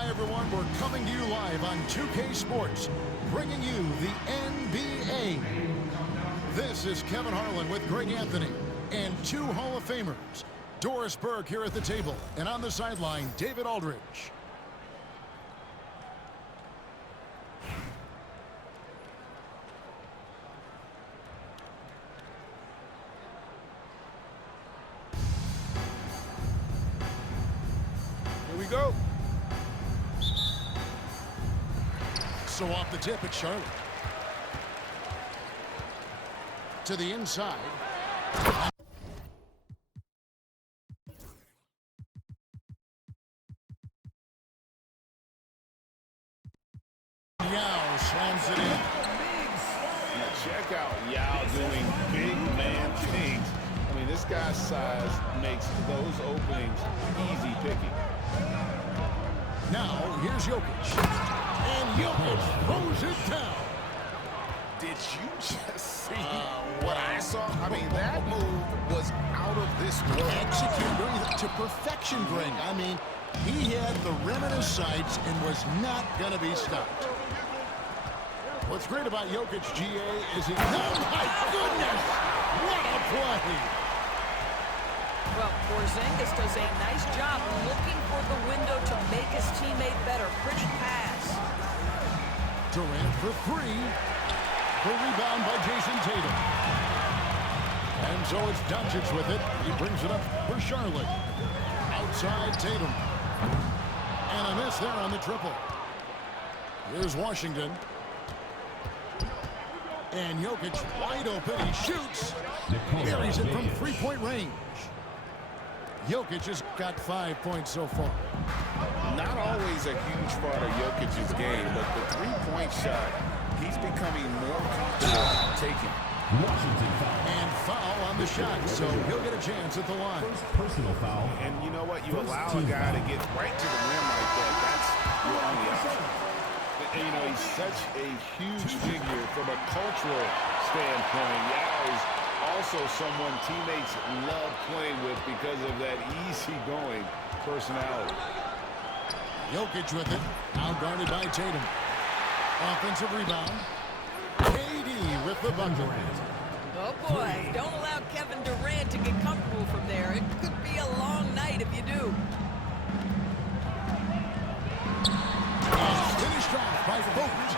Hi, everyone. We're coming to you live on 2K Sports, bringing you the NBA. This is Kevin Harlan with Greg Anthony and two Hall of Famers, Doris Burke here at the table, and on the sideline, David Aldridge. Here we go. So off the tip, it's Charlotte. To the inside. Yao slams it in. Now check out Yao doing big man things. I mean, this guy's size makes those openings easy picking. Now, here's Jokic. And Jokic throws it down. Did you just see what I saw? I mean, that move was out of this world. Executed to perfection, Greg. I mean, he had the rim in his sights and was not going to be stopped. What's great about Jokic, GA, is he... Oh, my goodness! What a play! Well, Porzingis does a nice job looking for the window to make his teammate better. Pretty pass. Durant for three. The rebound by Jason Tatum. And so it's Doncic with it. He brings it up for Charlotte. Outside Tatum. And a miss there on the triple. Here's Washington. And Jokic wide open. He shoots. Buries it from three-point range. Jokic has got 5 points so far. Not always a huge part of Jokic's game, but the three-point shot, he's becoming more comfortable taking. And foul on the shot, so he'll get a chance at the line. First personal foul. And you know what? You allow a guy to get right to the rim like that. That's your only option. And, you know, he's such a huge figure from a cultural standpoint. Yao is also someone teammates love playing with because of that easygoing personality. Jokic with it. Outguarded by Tatum. Offensive rebound. KD with the bucket. Oh, boy. Don't allow Kevin Durant to get comfortable from there. It could be a long night if you do. And finished off by Bogut.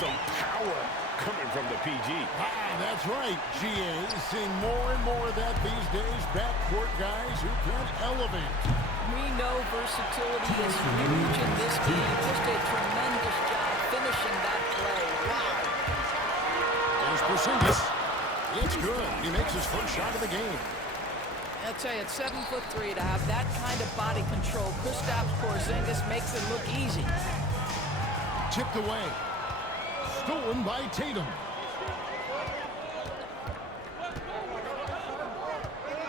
Some power coming from the PG. That's right, GA. Seeing more and more of that these days. Backcourt guys who can elevate. We know versatility is huge in this game. Just a tremendous job finishing that play. Wow. There's Porzingis. It's good. He makes his first shot of the game. I'll tell you, at 7'3", to have that kind of body control, Kristaps Porzingis makes it look easy. Tipped away. Stolen by Tatum.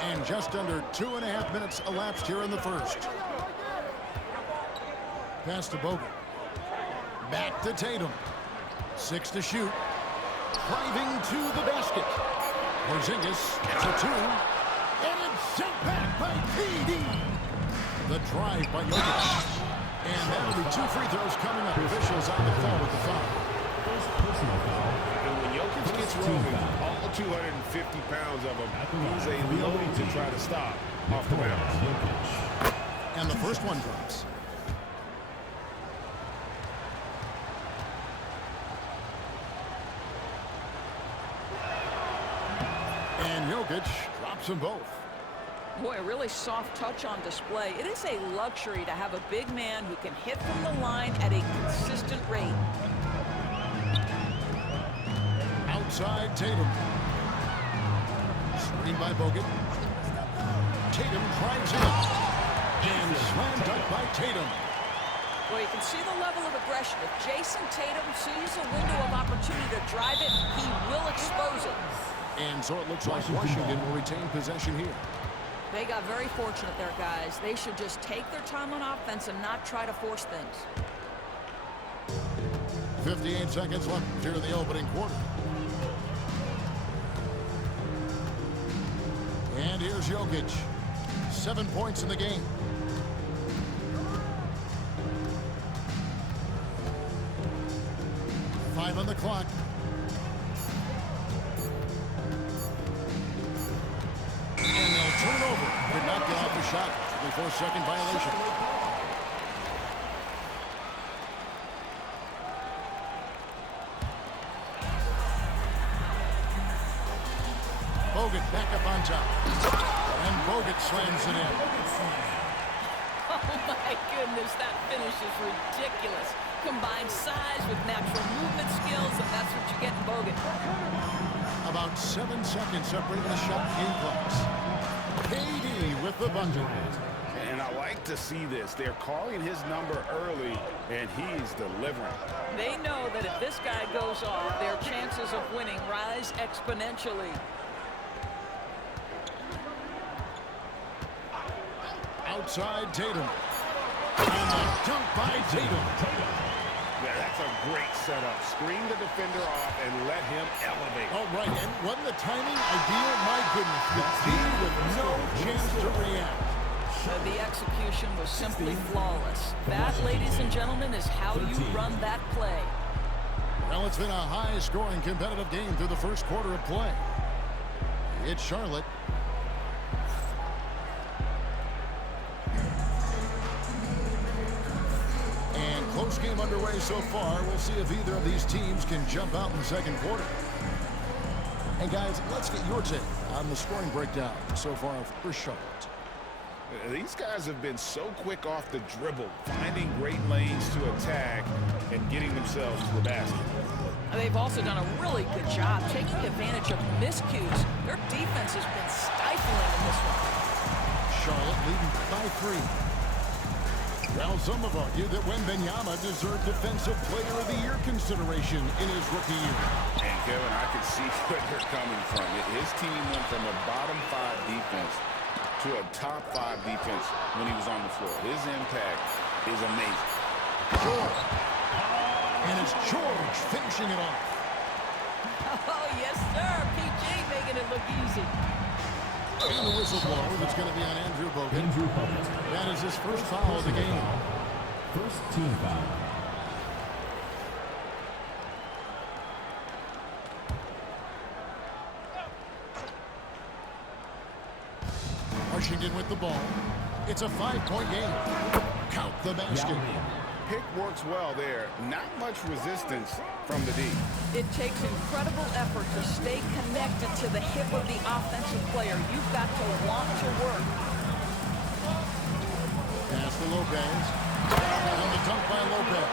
And just under 2.5 minutes elapsed here in the first. Pass to Bogut. Back to Tatum. 6 to shoot. Driving to the basket. Porzingis gets a 2. And it's sent back by KD. The drive by Jokic. And that'll be 2 free throws coming up. Officials on the call with the foul. First personal foul. And when Jokic gets rolling, all 250 pounds of him, he's a load to try to stop off the bounce. And the first one drops. And Jokic drops them both. Boy, a really soft touch on display. It is a luxury to have a big man who can hit from the line at a consistent rate. Outside Tatum. Screen by Bogut. Tatum drives in. And slam dunk by Tatum. Well, you can see the level of aggression. If Jason Tatum sees a window of opportunity to drive it, he will expose it. And so it looks like Washington will retain possession here. They got very fortunate there, guys. They should just take their time on offense and not try to force things. 58 seconds left here in the opening quarter. And here's Jokic. 7 points in the game. 5 on the clock. And they'll turn it over. Did not get off the shot. 24-second violation. Bogut back up on top. And Bogut slams it in. Oh, my goodness, that finish is ridiculous. Combine size with natural movement skills, and that's what you get in Bogut. About 7 seconds separating the shot game clocks. KD with the bucket. And I like to see this. They're calling his number early, and he's delivering. They know that if this guy goes off, their chances of winning rise exponentially. Outside Tatum. And a dunk by Tatum. Yeah, that's a great setup. Screen the defender off and let him elevate. All right, and wasn't the timing ideal? My goodness, the D with no chance to react. The execution was simply flawless. That, ladies and gentlemen, is how you run that play. Well, it's been a high-scoring competitive game through the first quarter of play. It's Charlotte. And close game underway so far. We'll see if either of these teams can jump out in the second quarter. Hey, guys, let's get your take on the scoring breakdown so far for Charlotte. These guys have been so quick off the dribble, finding great lanes to attack and getting themselves to the basket. They've also done a really good job taking advantage of miscues. Their defense has been stifling in this one. Charlotte leading by 3. Well, some have argued that Wembanyama deserved Defensive Player of the Year consideration in his rookie year. And Kevin, I can see where they're coming from. His team went from a bottom 5 defense to a top 5 defense when he was on the floor. His impact is amazing. George. And it's George finishing it off. Oh, yes, sir. PG making it look easy. And the whistle blow that's going to be on Andrew Bogut. Andrew Bogut. That is his first foul of the game. First team foul. Washington with the ball. It's a 5-point game. Count the basket. Pick works well there. Not much resistance from the D. It takes incredible effort to stay connected to the hip of the offensive player. You've got to want to work. Pass to Lopez. And the dunk by Lopez.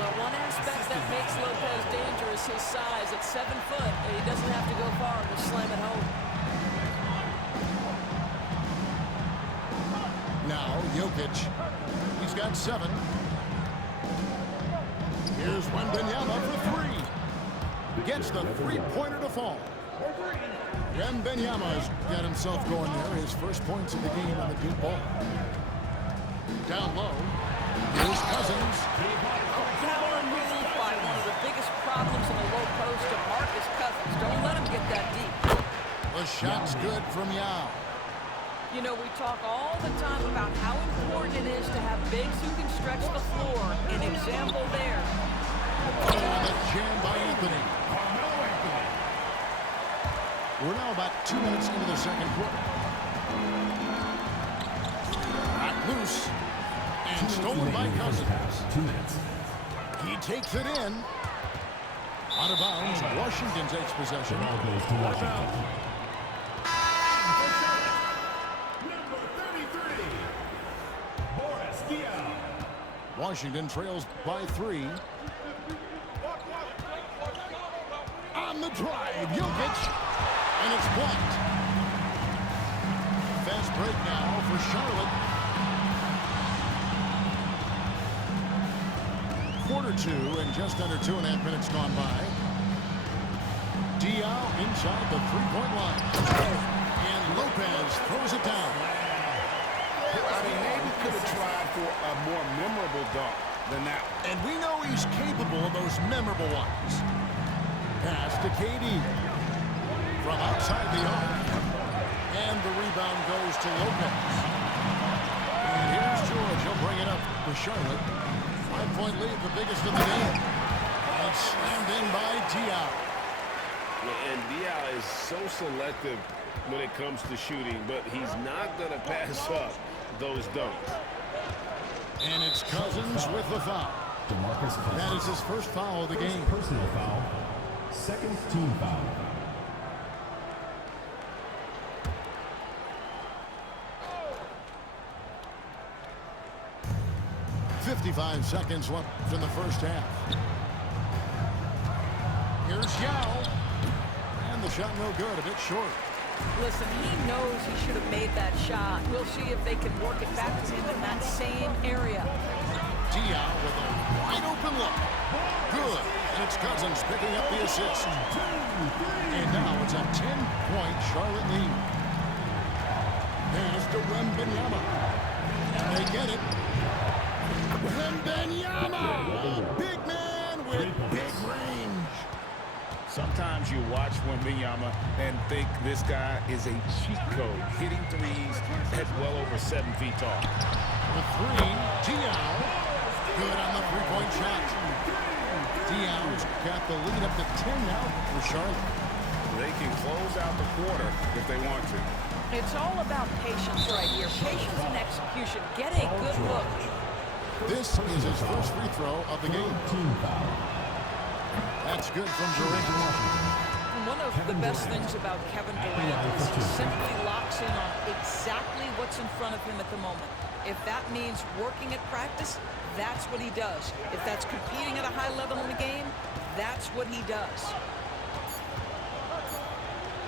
Well, one aspect that makes Lopez dangerous is his size. At 7 foot, he doesn't have to go far to slam it home. Now, Jokic. He's got 7. Here's Wembanyama for 3. Gets the three-pointer to fall. Wembanyama's got himself going there. His first points of the game on the deep ball. Down low. Here's Cousins. Power and relief by one of the biggest problems in the low post of Marcus Cousins. Don't let him get that deep. The shot's good from Yao. You know, we talk all the time about how important it is to have bigs who can stretch the floor. An example there. And a jam by Anthony. We're now about 2 minutes into the second quarter. Not loose. And stolen by Cousins. 2 minutes. He takes it in. Out of bounds. Washington takes possession. Ball goes to Washington. Washington trails by 3. On the drive, Jokic, and it's blocked. Fast break now for Charlotte. Quarter 2 and just under 2.5 minutes gone by. Diao inside the three-point line. And Lopez throws it down. I mean, maybe could have tried for a more memorable dunk than that one. And we know he's capable of those memorable ones. Pass to KD. From outside the arc. And the rebound goes to Lopez. And here's George. He'll bring it up for Charlotte. 5-point lead, the biggest of the game. And it's slammed in by Diao. And Diao is so selective when it comes to shooting, but he's not going to pass up those dunks. And it's Cousins with the foul. That is his first foul of the game. Personal foul. Second team foul. 55 seconds left in the first half. Here's Yao. And the shot no good, a bit short. Listen, he knows he should have made that shot. We'll see if they can work it back to him in that same area. Diao with a wide open look. Good. And it's Cousins picking up the assist. And now it's a 10-point Charlotte lead. There's to Wembanyama. And they get it. Wembanyama! Big man with big range. Sometimes you watch Wembanyama and think this guy is a cheat code, hitting threes at well over 7 feet tall. With three, Diao. Good on the three-point shot. Diao's got the lead up to 10 now for Charlotte. They can close out the quarter if they want to. It's all about patience right here. Patience and execution. Get a good look. This is his first free throw of the game. Team foul. That's good from Durant. One of the best things about Kevin Durant is he simply locks in on exactly what's in front of him at the moment. If that means working at practice, that's what he does. If that's competing at a high level in the game, that's what he does.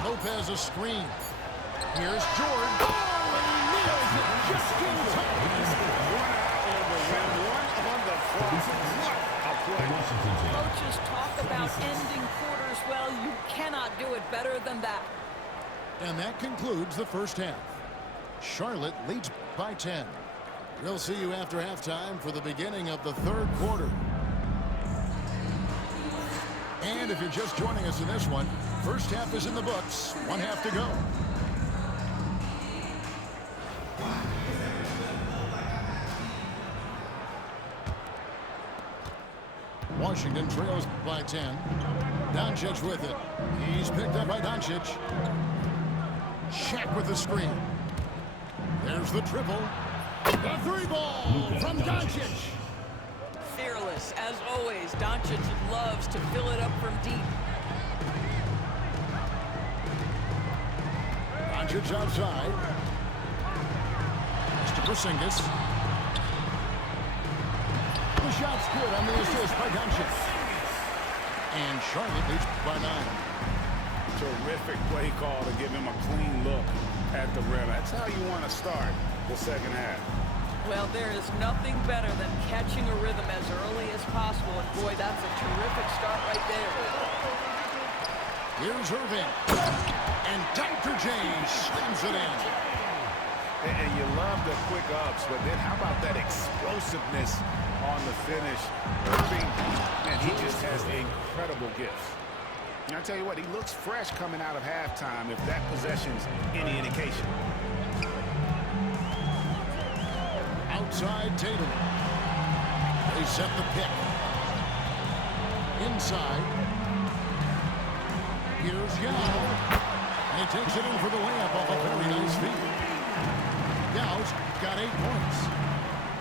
Lopez a screen. Here's Jordan. Oh, and he nails it just in time. One on the rim, one on the front. What a play. Coaches talk about ending quarters. Well, you cannot do it better than that. And that concludes the first half. Charlotte leads by 10. We'll see you after halftime for the beginning of the third quarter. And if you're just joining us in this one, first half is in the books. One half to go. Washington trails by 10. Doncic with it. He's picked up by Doncic. Shaq with the screen. There's the triple. The three ball from Doncic. Fearless, as always. Doncic loves to fill it up from deep. Doncic outside. To Porzingis. The shot's good on the assist by Doncic. And Charlotte leads by 9. Terrific play call to give him a clean look at the rim. That's how you want to start the second half. Well, there is nothing better than catching a rhythm as early as possible. And boy, that's a terrific start right there. Here's Irving. And Dr. James slams it in. And you love the quick ups, but then how about that explosiveness on the finish? Irving, man, he just has incredible gifts. And I tell you what, he looks fresh coming out of halftime if that possession's any indication. Outside Tatum. They set the pick. Inside. Here's Yao. And he takes it in for the layup off a very nice feed. Yao's got 8 points.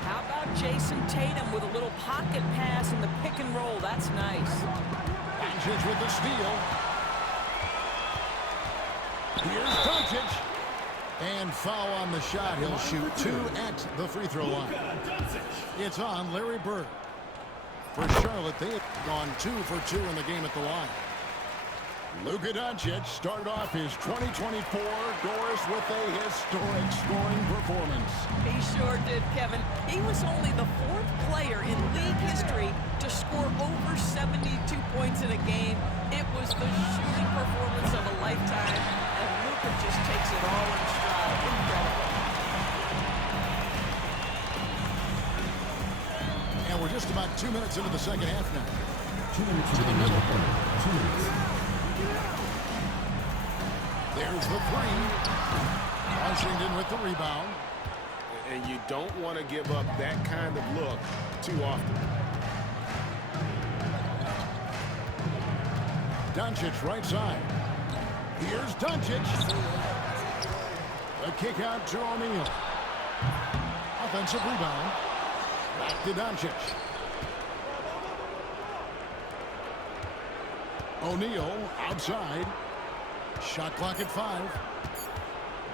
How about Jason Tatum with a little pocket pass in the pick and roll? That's nice. Doncic with the steal. Here's Doncic. And foul on the shot. He'll shoot 2 at the free throw line. It's on Larry Bird. For Charlotte, they have gone 2 for 2 in the game at the line. Luka Doncic started off his 2024 doors with a historic scoring performance. He sure did, Kevin. He was only the 4th player in league history to score over 72 points in a game. It was the shooting performance of a lifetime, and Luka just takes it all in stride. Incredible. And we're just about 2 minutes into the second half now. 2 minutes to the middle. 2 minutes. There's the three. Washington with the rebound. And you don't want to give up that kind of look too often. Doncic right side. Here's Doncic. A kick out to O'Neal. Offensive rebound. Back to Doncic. O'Neal outside. Shot clock at 5.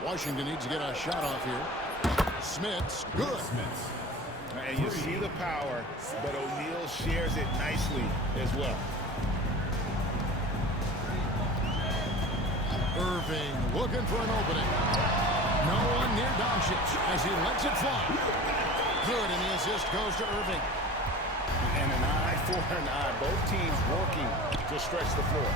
Washington needs to get a shot off here. Smith's good. And you see the power, but O'Neal shares it nicely as well. Irving looking for an opening. No one near Doncic as he lets it fly. Good, and the assist goes to Irving. And an eye for an eye. Both teams working to stretch the floor.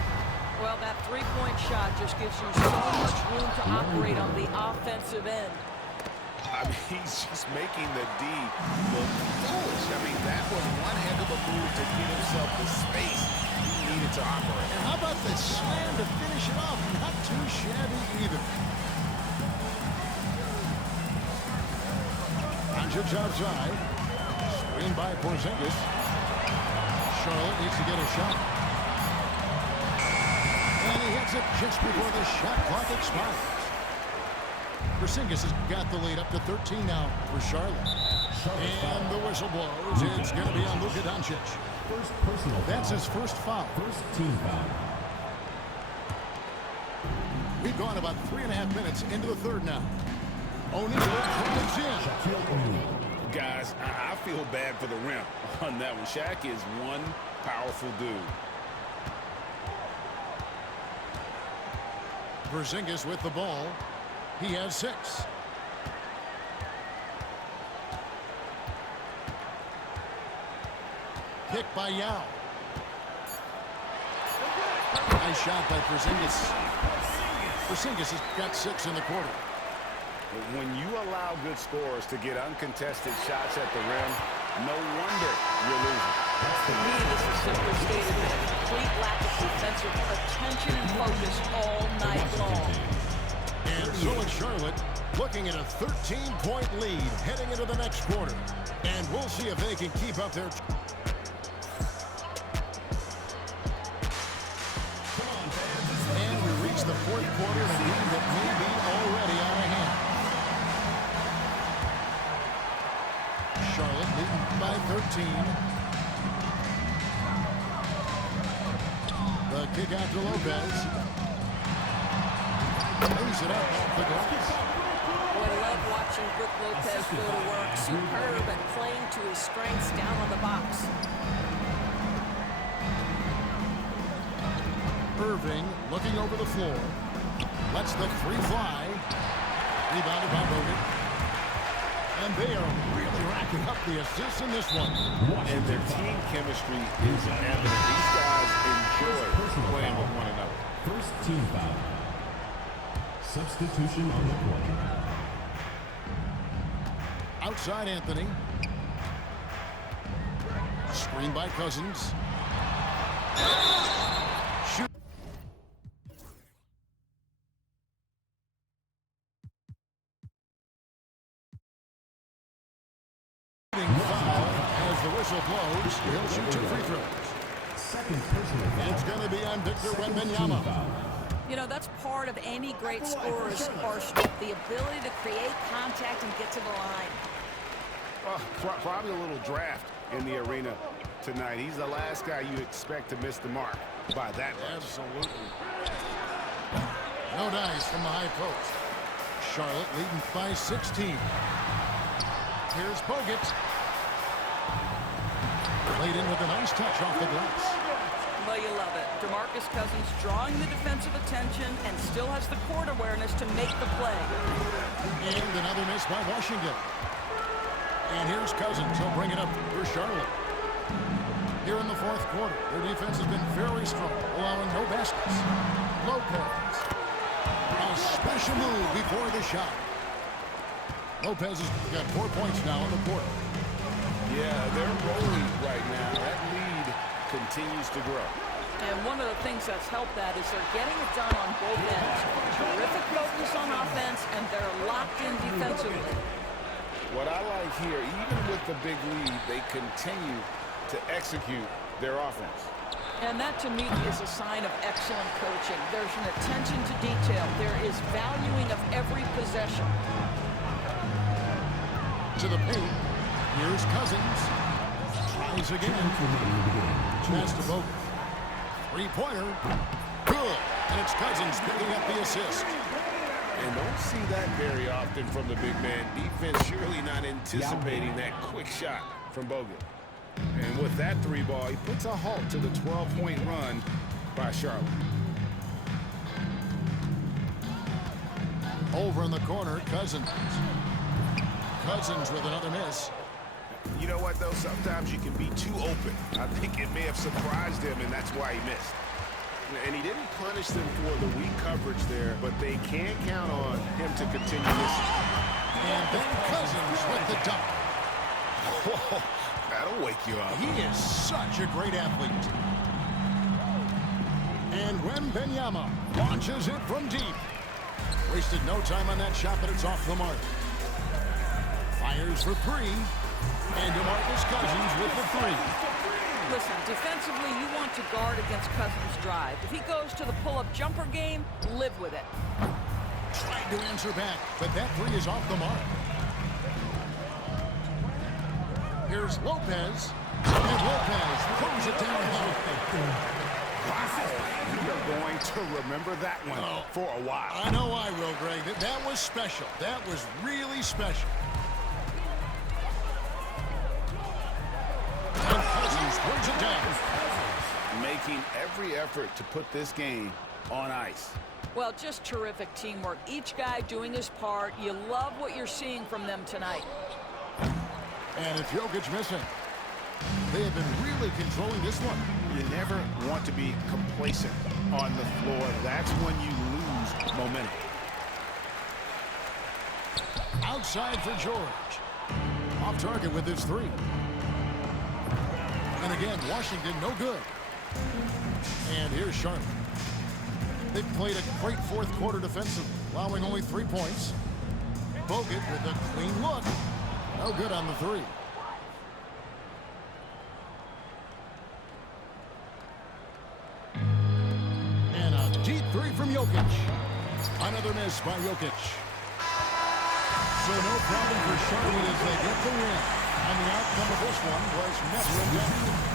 Well, that three-point shot just gives you so much room to operate on the offensive end. I mean, he's just making the D look foolish. I mean, that was one heck of a move to get himself the space he needed to operate. And how about the slam to finish it off? Not too shabby either. Doncic outside. Screened by Porzingis. Charlotte needs to get a shot. And he hits it just before the shot clock expires. Porzingis has got the lead up to 13 now for Charlotte. And the whistle blows. It's going to be on Luka Doncic. First personal That's foul. his first foul. First team foul. We've gone about 3.5 minutes into the third now. O'Neal drives in. Shaquille O'Neal. Guys, I feel bad for the rim on that one. Shaq is one powerful dude. Porzingis with the ball. He has 6. Kick by Yao. Nice shot by Porzingis. Porzingis has got 6 in the quarter. When you allow good scorers to get uncontested shots at the rim, no wonder you're losing. To me, this is simply stated as a complete lack of defensive attention and focus all night long. And so is Charlotte looking at a 13-point lead heading into the next quarter. And we'll see if they can keep up their... And we reach the fourth quarter in a game that may be already out of hand. Charlotte leading by 13. The kick out to Lopez. Moves it up off the glass. Boy, I love watching Brook Lopez go to work. Superb at playing to his strengths down on the box. Irving looking over the floor. Lets the 3 fly. Rebounded by Bogut. And they are really racking up the assists in this one. And their team chemistry is evident. These guys enjoy playing with one another. First team foul. Substitution on the court. Outside Anthony. Screen by Cousins. Shoot. Foul as the whistle blows. He'll shoot 2 free throws. Second personal foul. It's going to be on Victor Wembanyama. You know, that's part of any great scorer's arsenal, the ability to create contact and get to the line. Well, probably a little draft in the arena tonight. He's the last guy you expect to miss the mark by that much. Absolutely. No dice from the high post. Charlotte leading by 16. Here's Bogut. Laid in with a nice touch off the glass. Well, you love it. DeMarcus Cousins drawing the defensive attention and still has the court awareness to make the play. And another miss by Washington. And here's Cousins. He'll bring it up for Charlotte. Here in the fourth quarter, their defense has been very strong, allowing no baskets. Lopez. A special move before the shot. Lopez has got 4 points now in the quarter. Yeah, they're rolling right now. That lead continues to grow. And one of the things that's helped that is they're getting it done on both ends. Terrific focus on offense, and they're locked in defensively. What I like here, even with the big lead, they continue to execute their offense. And that, to me, is a sign of excellent coaching. There's an attention to detail. There is valuing of every possession. To the paint. Here's Cousins. Tries again. Pass to Bogut. Three-pointer. Good. And it's Cousins picking up the assist. And don't see that very often from the big man. Defense surely not anticipating that quick shot from Bogut. And with that three ball, he puts a halt to the 12-point run by Charlotte. Over in the corner, Cousins. Cousins with another miss. You know what, though? Sometimes you can be too open. I think it may have surprised him, and that's why he missed. And he didn't punish them for the weak coverage there, but they can't count on him to continue missing. And then Cousins with the dunk. Whoa, that'll wake you up. He is such a great athlete. And Wembanyama launches it from deep. Wasted no time on that shot, but it's off the mark. Fires for three. And DeMarcus Cousins with the three. Listen, defensively, you want to guard against Cousins' drive. If he goes to the pull-up jumper game, live with it. Tried to answer back, but that three is off the mark. Here's Lopez. And Lopez throws it down high. Wow, you're going to remember that one for a while. I know I will, Greg. That was special. That was really special. And Cousins throws it down. Making every effort to put this game on ice. Well, just terrific teamwork. Each guy doing his part. You love what you're seeing from them tonight. And it's Jokic missing. They have been really controlling this one. You never want to be complacent on the floor. That's when you lose momentum. Outside for George. Off target with his three. And again, Washington no good. And here's Charlotte. They've played a great fourth quarter defensive, allowing only 3 points. Bogut with a clean look. No good on the three. And a deep three from Jokic. Another miss by Jokic. So no problem for Charlotte as they get the win. And the outcome of this one was never in doubt.